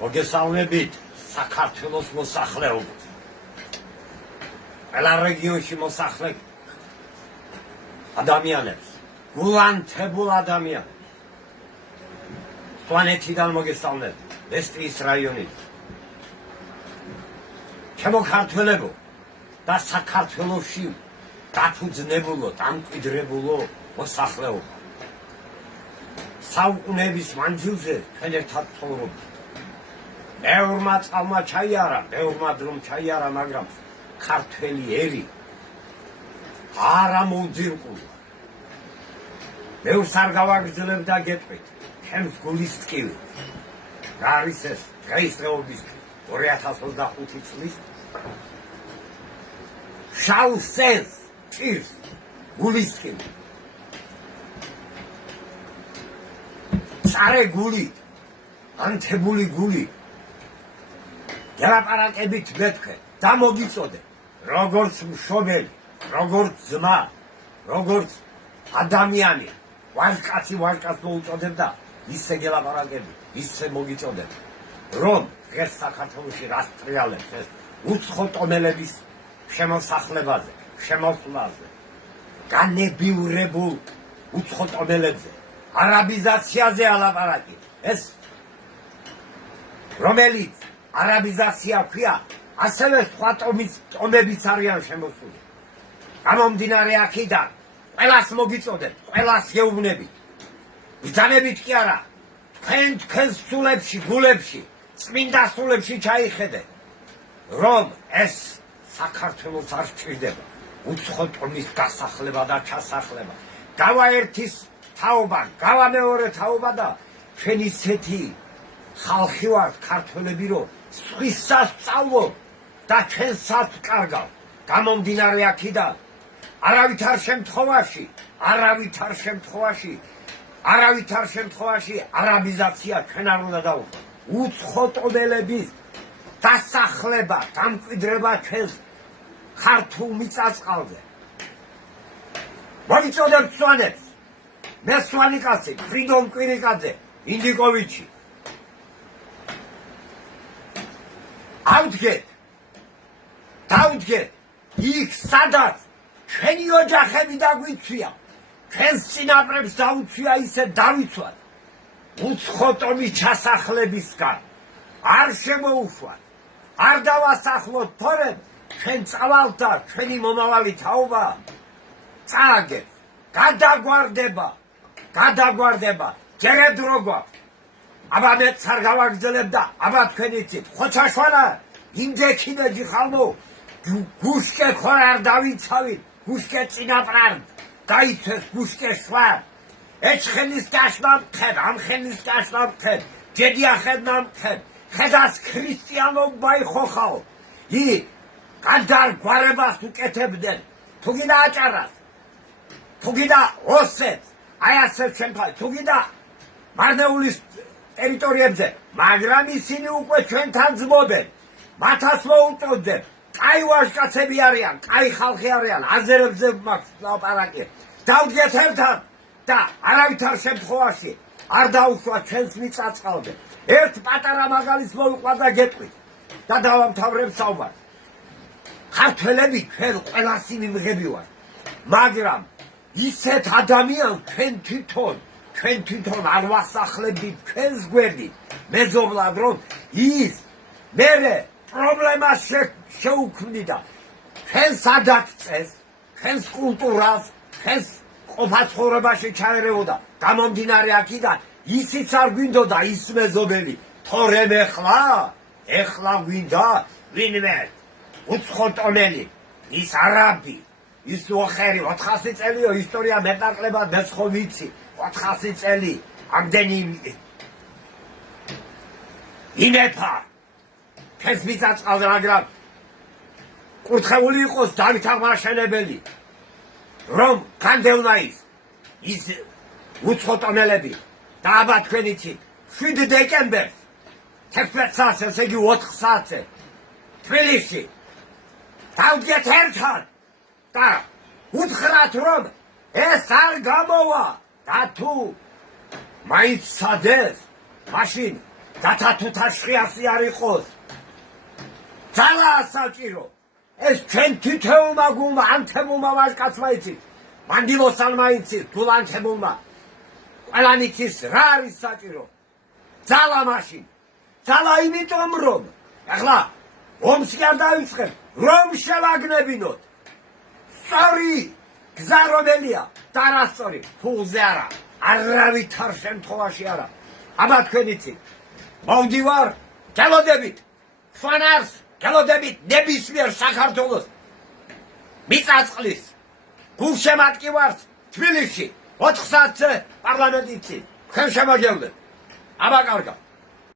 მოგესალმებით საქართველოს მოსახლეობა. ყველა რეგიონში მოსახლე ადამიანებს, გულანთებულ ადამიანებს. სვანეთიდან მოგესალმებით, ვესტრის რაიონით. ჩემო ქართველებო და საქართველოში დაფუძნებულო, დამკვიდრებულო მოსახლეობა. საუკუნეების მანძილზე ჩვენ ერთად ცხოვრობთ. ბევრმა წყალმა ჩაიარა, ბევრმა დრომ ჩაიარა, მაგრამ ქართველი ერი არა მოუძირყულა. ბევრს არ გავაგრძელებ და გეტყვით, ჩემს გულის ტკივილი. რა არის ეს დღესდღეობის 2025 წლის შავ სენს ჭირს გულის ტკივილი. წარე გული, ანთებული გული. გელაპარაკებით მეთქე და მოგიწოდე, როგორც მშობელი, როგორც ძმა, როგორც ადამიანი, ვაჟკაცი ვაჟკაცს მოუწოდებ და ისე გელაპარაკებით, ისე მოგიწოდებ, რომ დღეს საქართველოში რას ტრიალებს ეს უცხო ტომელების შემოსახლებაზე, შემოსვლაზე, განებივრებულ უცხო ტომელებზე, არაბიზაციაზე ალაპარაკი, ეს რომელიც არაბიზაცია ქვია, ასევე სხვა ტომებიც არიან შემოსული. გამომდინარე აქედან, ყველას მოგიწოდეთ, ყველას გეუბნებით. ბრძანებით კი არა, თქვენს სულებში, გულებში, წმინდა სულებში ჩაიხედეთ, რომ ეს საქართველოს არ სჭირდება უცხო ტომის გასახლება და ჩასახლება. გავა ერთის თაობა, გავა მეორე თაობა და ჩვენ ისეთი ხალხი ვართ ქართველები, რომ სხვისას სწავლობ და ჩვენსაც კარგავ. გამომდინარე აქედან, არავითარ შემთხვევაში არაბიზაცია ჩვენ არ უნდა დავუყო. უცხო ტომელების დასახლება, დამკვიდრება ჩვენს ქართულ მიწა-წყალზე. მოგიწოდებთ სვანებს, მე სვანიკაცი, ფრიდონ კვირიკაძე, ინდიკოვიჩი. დავდგეთ იქ, სადაც ჩვენი ოჯახები დაგვიცვია, ჩვენს წინაპრებს დაუცვია, ისე დავიცვათ. უცხო ტომის ჩასახლებისგან არ შემოუშვათ, არ დავასახლოთ, თორემ ჩვენ წავალთ და ჩვენი მომავალი თაობა წააგებს, გადაგვარდება, ჯერედ რო გვაქვს. აბა მეც არ გავაგრძელებ და აბა თქვენ იცით, ხოჩაშვანა იმდექინე ჯიხალმო გუშკე ხორ არ დავიცავით, გუშკე წინაპრარ დაიცეს, გუშკე შვარ ეჩხენის გაშნამთხედ, ამხენის გაშნამთხედ, ჯედიახედნამთხედ, ხედას ქრისტიანობა იხოხაო. გადარ გვარებას უკეთებდნენ, თუ გიდა აჭარას, თუ გიდა ოსეთს, აი ასე შემთხვევაში, თუ გიდა მარნეულის ტერიტორიებზე, მაგრამ ისინი უკვე ჩვენთან ძმობენ, მათაც მოუწოდებ, კაი ვაჟკაცები არიან, კაი ხალხი არიან, აზერებზე მაქვს ლაპარაკი. დავდგეთ ერთად და არავითარ შემთხვევაში არ დაუშვათ ჩვენს მიწა-წყალზე. ერთ პატარა მაგალითს მოვიყვანთ და გეტყვით და დავამთავრებ საუბარს. ქართველები ჩვენ ყველას იმიღები ვართ, მაგრამ ისეთ ადამიანს ჩვენ თვითონ არ ვასახლებდით ჩვენს გვერდით, მეზობლად, რომ ის მერე პრობლემას შეუქმნიდა ჩვენს ადათ-წესს, ჩვენს კულტურას, ჩვენს ყოფა-ცხოვრებაში ჩაერეოდა. გამომდინარე აქედან, ისიც არ გვინდოდა ის მეზობელი, თორემ ეხლა გვინდა ვინმე უცხო ტომელი, ის არაბი, ის ოხერი, 400 წელიო ისტორია მეტნაკლებად მეც ხო ვიცი, 400 წელი ამდენი იმეფა ჩვენს მიწა-წყალზე, მაგრამ კურთხეული იყოს დავით აღმაშენებელი, რომ განდევნა ის უცხო ტომელები. და აბა თქვენ იცით, 7 დეკემბერს 11 საათს, ესე იგი 4 საათზე თბილისში დავდგეთ ერთად და უთხრათ, რომ ეს არ გამოვა და თუ მაინც სადეს, მაშინ რათა თუ თაშხიასი არ იყოს ძალაა საჭირო ეს ჩვენ თითოეულმა გულმა ანთებულმა ვაჟკაცმა იცით მანდილოსალმა იცით თულანჩებულმა ყველანი იცის რა არის საჭირო ძალა მაშინ ძალა იმიტომ რომ ახლა ომს კი არ დავიწყებ რომ შევაგნებინოთ სწორი გზა რომელია და არასწორი ფულზე არა არავითარ შემთხვევაში არა აბა თქვენ იცით მოვდივარ გელოდებით ფანარს გელოდებით ნებისმიერ საქართველოს მიწაწყლის გულშემატკივარს თბილისში 4 საათზე პარლამენტში თქვენ შემოგევლეთ აბა კარგად